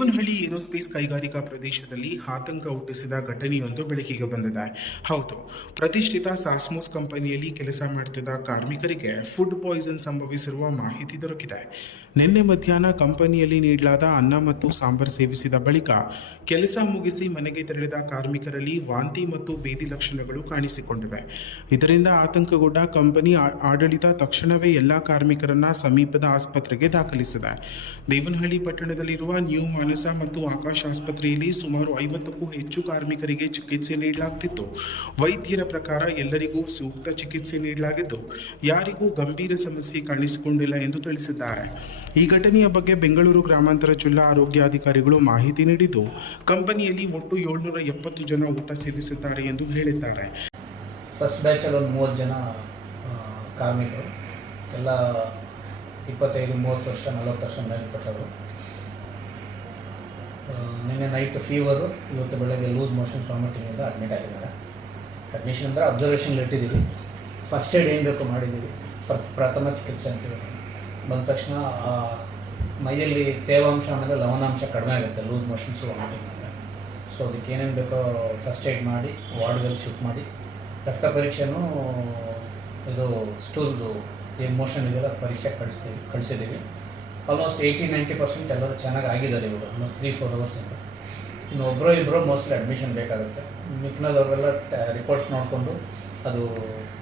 Devanahalli aerospace ಕೈಗಾರಿಕಾ ಪ್ರದೇಶದಲ್ಲಿ ಆತಂಕ ಹುಟ್ಟಿಸಿದ ಘಟನೆಯೊಂದು ಬೆಳಕಿಗೆ ಬಂದಿದೆ. ಹೌದು, ಪ್ರತಿಷ್ಠಿತ ಸಾಸ್ಮೋಸ್ ಕಂಪನಿಯಲ್ಲಿ ಕೆಲಸ ಮಾಡುತ್ತಿದ್ದ ಕಾರ್ಮಿಕರಿಗೆ ಫುಡ್ ಪಾಯ್ಸನ್ ಸಂಭವಿಸಿರುವ ಮಾಹಿತಿ ದೊರಕಿದೆ. ನಿನ್ನೆ ಮಧ್ಯಾಹ್ನ ಕಂಪನಿಯಲ್ಲಿ ನೀಡಲಾದ ಅನ್ನ ಮತ್ತು ಸಾಂಬಾರ್ ಸೇವಿಸಿದ ಬಳಿಕ ಕೆಲಸ ಮುಗಿಸಿ ಮನೆಗೆ ತೆರಳಿದ ಕಾರ್ಮಿಕರಲ್ಲಿ ವಾಂತಿ ಮತ್ತು ಬೇದಿ ಲಕ್ಷಣಗಳು ಕಾಣಿಸಿಕೊಂಡಿವೆ. ಇದರಿಂದ ಆತಂಕಗೊಂಡ ಕಂಪನಿ ಆಡಳಿತ ತಕ್ಷಣವೇ ಎಲ್ಲ ಕಾರ್ಮಿಕರನ್ನ ಸಮೀಪದ ಆಸ್ಪತ್ರೆಗೆ ದಾಖಲಿಸಿದೆ. ದೇವನಹಳ್ಳಿ ಪಟ್ಟಣದಲ್ಲಿರುವ ನ್ಯೂ ಮಾನಸ ಮತ್ತು ಆಕಾಶ್ ಆಸ್ಪತ್ರೆಯಲ್ಲಿ ಸುಮಾರು 50ಕ್ಕೂ ಹೆಚ್ಚು ಕಾರ್ಮಿಕರಿಗೆ ಚಿಕಿತ್ಸೆ ನೀಡಲಾಗುತ್ತಿತ್ತು. ವೈದ್ಯರ ಪ್ರಕಾರ ಎಲ್ಲರಿಗೂ ಸೂಕ್ತ ಚಿಕಿತ್ಸೆ ನೀಡಲಾಗಿದ್ದು, ಯಾರಿಗೂ ಗಂಭೀರ ಸಮಸ್ಯೆ ಕಾಣಿಸಿಕೊಂಡಿಲ್ಲ ಎಂದು ತಿಳಿಸಿದ್ದಾರೆ. ಈ ಘಟನೆಯ ಬಗ್ಗೆ ಬೆಂಗಳೂರು ಗ್ರಾಮಾಂತರ ಜಿಲ್ಲಾ ಆರೋಗ್ಯಾಧಿಕಾರಿಗಳು ಮಾಹಿತಿ ನೀಡಿದ್ದು, ಕಂಪನಿಯಲ್ಲಿ ಒಟ್ಟು 770 ಜನ ಊಟ ಸೇವಿಸಿದ್ದಾರೆ ಎಂದು ಹೇಳಿದ್ದಾರೆ. ಫಸ್ಟ್ ಬ್ಯಾಚಲ್ಲಿ ಒಂದು 30 ಜನ ಕಾರ್ಮಿಕರು, ಎಲ್ಲ 25, 30 ವರ್ಷ, 40 ವರ್ಷ ಮೇಲ್ಪಟ್ಟವರು. ನಿನ್ನೆ ನೈಟ್ ಫೀವರು, ಇವತ್ತು ಬೆಳಗ್ಗೆ ಲೂಸ್ ಮೋಷನ್ ವಾಮಿಟಿಂಗಿಂದ ಅಡ್ಮಿಟ್ ಆಗಿದ್ದಾರೆ. ಅಡ್ಮಿಷನ್ ಅಂದರೆ ಅಬ್ಸರ್ವೇಷನ್ಲಿ ಇಟ್ಟಿದ್ದೀವಿ. ಫಸ್ಟ್ ಏಡ್ ಏನು ಬೇಕು ಮಾಡಿದ್ದೀವಿ, ಪ್ರಥಮ ಚಿಕಿತ್ಸೆ ಅಂತೀವಿ. ಬಂದ ತಕ್ಷಣ ಮೈಯಲ್ಲಿ ತೇವಾಂಶ ಆಮೇಲೆ ಲವಣಾಂಶ ಕಡಿಮೆ ಆಗುತ್ತೆ ಲೂಸ್ ಮೋಷನ್ಸು ವಾಮಿಟಿಂಗ್ ಅಂದರೆ. ಸೊ ಅದಕ್ಕೆ ಏನೇನು ಬೇಕೋ ಫಸ್ಟ್ ಏಡ್ ಮಾಡಿ ವಾರ್ಡ್ಗೆ ಶಿಫ್ಟ್ ಮಾಡಿ ರಕ್ತ ಪರೀಕ್ಷೆನೂ ಇದು ಸ್ಟೂಲ್ದು ಏನು ಮೋಷನ್ ಇದೆಯಲ್ಲ ಪರೀಕ್ಷೆ ಕಳಿಸಿದ್ದೀವಿ. ಆಲ್ಮೋಸ್ಟ್ 80-90% ಎಲ್ಲರೂ ಚೆನ್ನಾಗಿ ಆಗಿದ್ದಾರೆ. ಇವರು ಆಲ್ಮೋಸ್ಟ್ 3-4 ಅವರ್ಸಿಂದ. ಇನ್ನು ಒಬ್ಬರು ಇಬ್ಬರು ಮೋಸ್ಟ್ಲಿ ಅಡ್ಮಿಷನ್ ಬೇಕಾಗುತ್ತೆ. ಮಿಕ್ಕಿನದವ್ರೆಲ್ಲ ರಿಪೋರ್ಟ್ಸ್ ನೋಡಿಕೊಂಡು ಅದು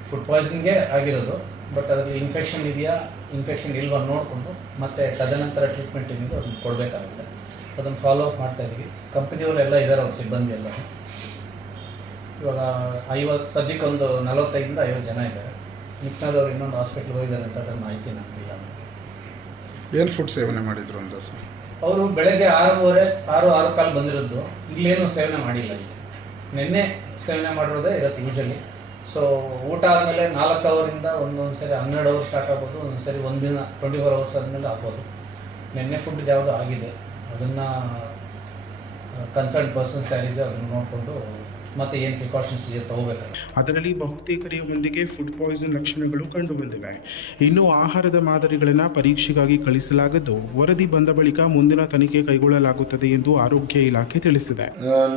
ಫುಡ್ ಪಾಯ್ಸನಿಂಗೇ ಆಗಿರೋದು, ಬಟ್ ಅದರಲ್ಲಿ ಇನ್ಫೆಕ್ಷನ್ ಇದೆಯಾ ಇನ್ಫೆಕ್ಷನ್ ಇಲ್ವಾ ನೋಡಿಕೊಂಡು ಮತ್ತೆ ತದನಂತರ ಟ್ರೀಟ್ಮೆಂಟ್ ಏನಿದೆ ಅದನ್ನು ಕೊಡಬೇಕಾಗುತ್ತೆ. ಅದನ್ನು ಫಾಲೋ ಅಪ್ ಮಾಡ್ತಾಯಿದ್ದೀವಿ. ಕಂಪ್ನಿಯವರು ಎಲ್ಲ ಇದ್ದಾರೆ, ಅವ್ರ ಸಿಬ್ಬಂದಿ ಎಲ್ಲ. ಇವಾಗ ಸದ್ಯಕ್ಕೆ ಒಂದು 45-50 ಜನ ಇದ್ದಾರೆ. ಮಿಕ್ಕಿನದವ್ರು ಇನ್ನೊಂದು ಹಾಸ್ಪಿಟ್ಲ್ಗೆ ಹೋಗಿದ್ದಾರೆ ಅಂತ ಅದರ ಮಾಹಿತಿ ನಮಗಿಲ್ಲ. ಏನು ಫುಡ್ ಸೇವನೆ ಮಾಡಿದ್ರು ಅಂತ ಸರ್? ಅವರು ಬೆಳಗ್ಗೆ 6:15 ಬಂದಿರೋದು. ಇಲ್ಲೇನು ಸೇವನೆ ಮಾಡಿಲ್ಲ. ಇಲ್ಲಿ ನಿನ್ನೆ ಸೇವನೆ ಮಾಡಿರೋದೇ ಇರುತ್ತೆ ಯೂಶಲಿ. ಸೊ ಊಟ ಆದಮೇಲೆ 4 ಅವರಿಂದ ಒಂದೊಂದು ಸರಿ 12 ಅವರ್ ಸ್ಟಾರ್ಟ್ ಆಗ್ಬೋದು, ಒಂದೊಂದು ಸರಿ ಒಂದಿನ 24 ಅವರ್ಸ್ ಆದಮೇಲೆ ಆಗ್ಬೋದು. ನಿನ್ನೆ ಫುಡ್ ಯಾವುದು ಆಗಿದೆ ಅದನ್ನು ಕನ್ಸಲ್ಟ್ ಪರ್ಸನ್ಸ್ ಯಾರಿದೆ ಅದನ್ನು ನೋಡಿಕೊಂಡು ಮತ್ತೆ ಏನು ಪ್ರಿಕಾಷನ್ಸ್ ಇದೆ ತಗೋಬೇಕಾಗುತ್ತೆ. ಅದರಲ್ಲಿ ಬಹುತೇಕರೆಯ ಮಂದಿಗೆ ಫುಡ್ ಪಾಯ್ಸನ್ ಲಕ್ಷಣಗಳು ಕಂಡುಬಂದಿವೆ. ಇನ್ನು ಆಹಾರದ ಮಾದರಿಗಳನ್ನು ಪರೀಕ್ಷೆಗಾಗಿ ಕಳಿಸಲಾಗಿದ್ದು, ವರದಿ ಬಂದ ಬಳಿಕ ಮುಂದಿನ ತನಿಖೆ ಕೈಗೊಳ್ಳಲಾಗುತ್ತದೆ ಎಂದು ಆರೋಗ್ಯ ಇಲಾಖೆ ತಿಳಿಸಿದೆ.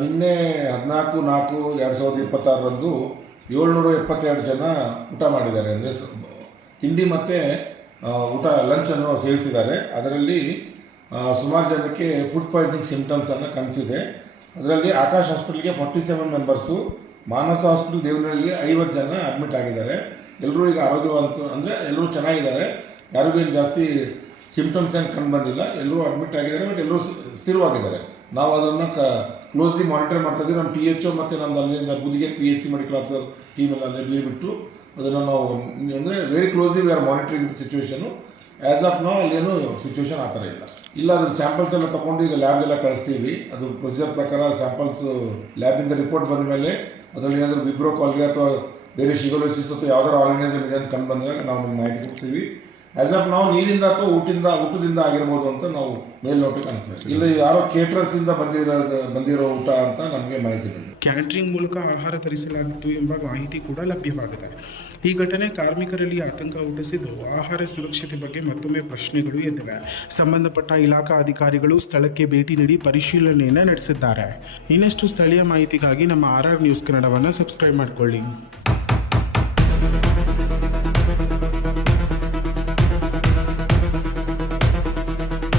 ನಿನ್ನೆ 14/4/2026ರಂದು 772 ಜನ ಊಟ ಮಾಡಿದ್ದಾರೆ. ಅಂದರೆ ತಿಂಡಿ ಮತ್ತು ಊಟ ಲಂಚನ್ನು ಸೇವಿಸಿದ್ದಾರೆ. ಅದರಲ್ಲಿ ಸುಮಾರು ಜನಕ್ಕೆ ಫುಡ್ ಪಾಯ್ಸನಿಂಗ್ ಸಿಂಪ್ಟಮ್ಸನ್ನು ಕಾಣಿಸಿದೆ. ಅದರಲ್ಲಿ ಆಕಾಶ್ ಹಾಸ್ಪಿಟಲ್ಗೆ 47 ಮೆಂಬರ್ಸು, ಮಾನಸ ಹಾಸ್ಪಿಟಲ್ ದೇವನಹಳ್ಳಿ 50 ಜನ ಅಡ್ಮಿಟ್ ಆಗಿದ್ದಾರೆ. ಎಲ್ಲರೂ ಈಗ ಆರೋಗ್ಯವಂತ, ಅಂದರೆ ಎಲ್ಲರೂ ಚೆನ್ನಾಗಿದ್ದಾರೆ. ಯಾರಿಗೂ ಏನು ಜಾಸ್ತಿ ಸಿಂಪ್ಟಮ್ಸ್ ಏನು ಕಂಡು ಬಂದಿಲ್ಲ. ಎಲ್ಲರೂ ಅಡ್ಮಿಟ್ ಆಗಿದ್ದಾರೆ, ಬಟ್ ಎಲ್ಲರೂ ಸ್ಥಿರವಾಗಿದ್ದಾರೆ. ನಾವು ಅದನ್ನು ಕ್ಲೋಸ್ಲಿ ಮಾನಿಟರ್ ಮಾಡ್ತಾಯಿದ್ದೀವಿ. ನಮ್ಮ PHO ಮತ್ತು ನಮ್ಮದು ಅಲ್ಲಿಂದ ಬುದಿಗೆ PHC ಮೆಡಿಕಲ್ ಆಫೀಸರ್ ಟೀಮೆಲ್ಲ ಅಲ್ಲೇ ಬಿಟ್ಟು ಅದನ್ನು ನಾವು ಅಂದರೆ very closely we are monitoring the situation. As of now ಅಲ್ಲೇನು ಸಿಚುವೇಷನ್ ಆ ಥರ ಇಲ್ಲ. ಅದ್ರ ಸ್ಯಾಂಪಲ್ಸ್ ಎಲ್ಲ ತೊಗೊಂಡು ಈಗ ಲ್ಯಾಬ್ಗೆಲ್ಲ ಕಳಿಸ್ತೀವಿ. ಅದು ಪ್ರೊಸೀಜರ್ ಪ್ರಕಾರ ಸ್ಯಾಂಪಲ್ಸ್ ಲ್ಯಾಬಿಂದ ರಿಪೋರ್ಟ್ ಬಂದ ಮೇಲೆ ಅದರಲ್ಲಿ ಏನಾದರೂ ವಿಬ್ರೋ ಕಾಲ್ರಿ ಅಥವಾ ಬೇರೆ ಶಿಗೋಲೋಸಿಸ್ ಅಥವಾ ಯಾವ್ದಾದ್ರು ಆರ್ಗನೈಸಮ್ ಇದೆ ಅಂತ ಕಂಡು ಬಂದಾಗ ನಾವು ನಿಮ್ಗೆ ಮಾಹಿತಿ ಕೊಡ್ತೀವಿ. ಆ್ಯಸ್ ಆಫ್ ನಾವು ನೀರಿಂದ ಅಥವಾ ಊಟದಿಂದ ಆಗಿರ್ಬೋದು ಅಂತ ನಾವು ಮೇಲ್ನೋಟಕ್ಕೆ ಅನಿಸ್ತೇವೆ. ಇಲ್ಲ ಯಾರೋ ಕೇಟರರ್ಸಿಂದ ಬಂದಿರೋ ಊಟ ಅಂತ ನಮಗೆ ಮಾಹಿತಿ ಬಂದಿದೆ. ಕ್ಯಾಟರಿಂಗ್ ಮೂಲಕ ಆಹಾರ ತರಿಸಲಾಗಿತ್ತು ಎಂಬ ಮಾಹಿತಿ ಕೂಡ ಲಭ್ಯವಾಗಿದೆ. ಈ ಘಟನೆ ಕಾರ್ಮಿಕರಲ್ಲಿ ಆತಂಕ ಹುಟ್ಟಿಸಿದ್ದು, ಆಹಾರ ಸುರಕ್ಷತೆ ಬಗ್ಗೆ ಮತ್ತೊಮ್ಮೆ ಪ್ರಶ್ನೆಗಳು ಎದ್ದಿವೆ. ಸಂಬಂಧಪಟ್ಟ ಇಲಾಖಾ ಅಧಿಕಾರಿಗಳು ಸ್ಥಳಕ್ಕೆ ಭೇಟಿ ನೀಡಿ ಪರಿಶೀಲನೆಯನ್ನು ನಡೆಸಿದ್ದಾರೆ. ಇನ್ನಷ್ಟು ಸ್ಥಳೀಯ ಮಾಹಿತಿಗಾಗಿ ನಮ್ಮ RR ನ್ಯೂಸ್ ಕನ್ನಡವನ್ನು ಸಬ್ಸ್ಕ್ರೈಬ್ ಮಾಡಿಕೊಳ್ಳಿ.